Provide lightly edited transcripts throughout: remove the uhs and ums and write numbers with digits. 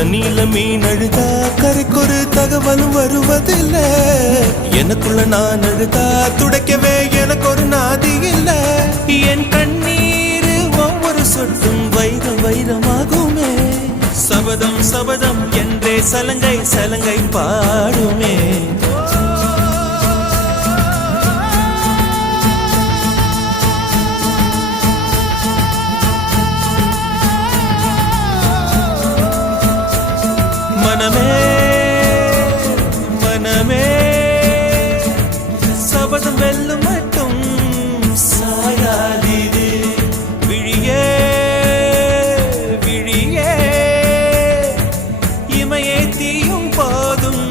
தண்ணியில மீன் அழுதா கரைக்கொரு தகவலும் வருவதில்லை. எனக்குள்ள நான் அழுதா துடைக்கவே எனக்கு ஒரு நாதி இல்லை. என் கண்ணீர் ஒவ்வொரு சொட்டும் வைரம் வைரமாகுமே. சபதம் சபதம் என்றே சலங்கை சலங்கை பாடுமே. மனமே மனமே சபதம் வெல்லும் மட்டும் சாயாதீது. விழியே விழியே இமையே தீயும் போதும்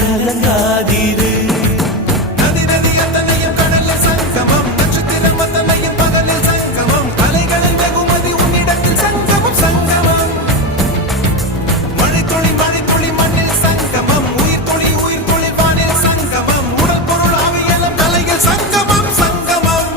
கலங்காதீது. நதி நதி அத்தனையும் கடலில் சங்கமம், நட்சத்திரம் அத்தனையும் பகலில் சங்கமம், அலைகளில் வெகுமதி உன்னிடத்தில் சங்கமம் சங்கமம். மழை துளி மண்ணில் சங்கமம், உயிர் துளி வானில் சங்கமம், உடல் பொருள் ஆவியெல்லாம் தலையில் சங்கமம் சங்கமம்.